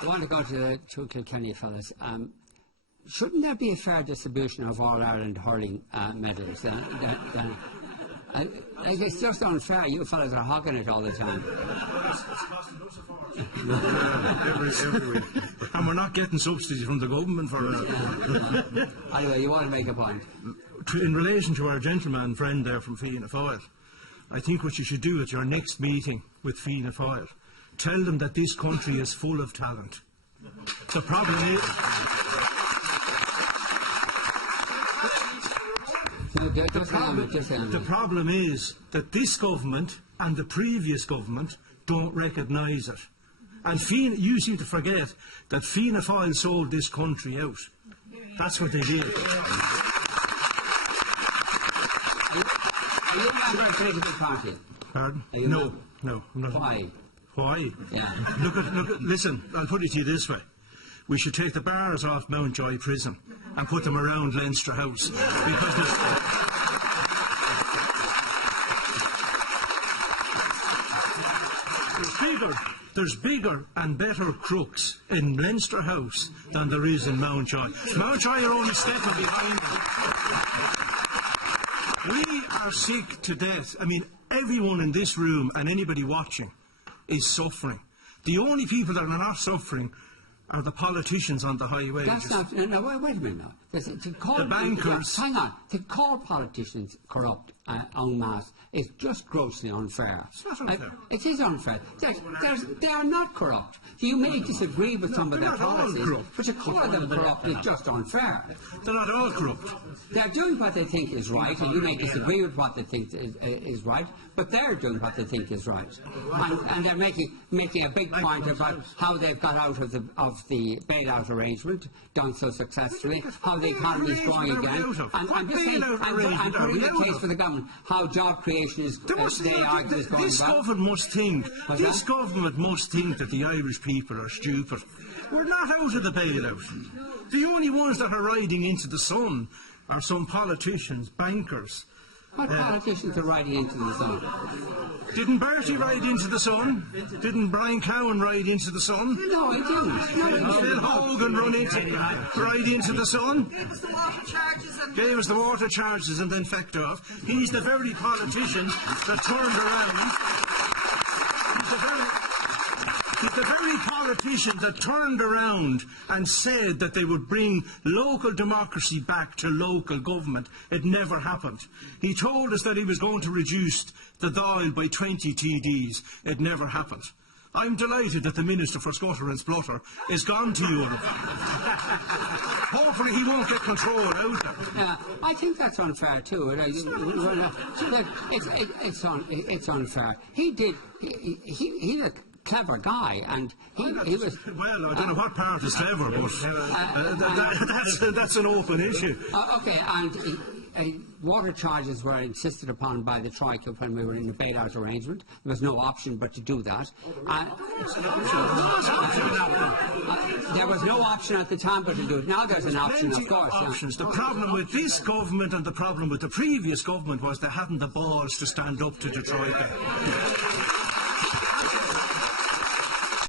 I want to go to Kilkenny, fellas. Shouldn't there be a fair distribution of All Ireland hurling medals? It's just unfair. You fellas are hogging it all the time. Every week. And we're not getting subsidies from the government for it. Anyway, you want to make a point? In relation to our gentleman friend there from Fianna Fáil, I think what you should do at your next meeting with Fianna Fáil, tell them that this country is full of talent. The problem is... The problem is that this government and the previous government don't recognise it. And you seem to forget that Fianna Fáil sold this country out. That's what they did. Are you a member of the party? Pardon? No. I'm not. Why? Why? Yeah. Look, listen, I'll put it to you this way. We should take the bars off Mountjoy Prison and put them around Leinster House. Because there's bigger and better crooks in Leinster House than there is in Mountjoy. Mountjoy are only stepping behind them. We are sick to death. I mean, everyone in this room and anybody watching is suffering. The only people that are not suffering are the politicians on the highway. That's not. No, wait a minute now. The bankers. Hang on. To call politicians corrupt en masse is just grossly unfair. It's not unfair. It is unfair. They are not corrupt. You may disagree with some of their policies, but to call them corrupt is just unfair. They're not all corrupt. They are doing what they think is right, and you may disagree with what they think is right, but they're doing what they think is right. And they're making a big point about how they've got out of the bailout arrangement, done so successfully, how the economy is growing again. And I'm just saying, I'm putting the case for the government, how job creation is they argue is going This government must think that the Irish people are stupid. We're not out of the bailout. The only ones that are riding into the sun are some politicians, bankers. What politicians are riding into the sun? Didn't Bertie ride into the sun? Didn't Brian Cowan ride into the sun? No, he didn't. Phil Hogan ride into the sun? Gave us the water charges and then fecked off. He's the very politician that turned around. He's the very politician that turned around and said that they would bring local democracy back to local government. It never happened. He told us that he was going to reduce the Dáil by 20 TDs. It never happened. I'm delighted that the Minister for Scutter and Splutter is gone to Europe. Hopefully he won't get control out there. I think that's unfair too. It's unfair. He's a clever guy, and he was... Well, I don't know what part is clever, but that's an open issue. Okay, and water charges were insisted upon by the Troika when we were in the bailout arrangement. There was no option but to do that. There was no option at the time but to do it. Now there's an option, of course. Options. The problem with this government and the problem with the previous government was they hadn't the balls to stand up to the Troika.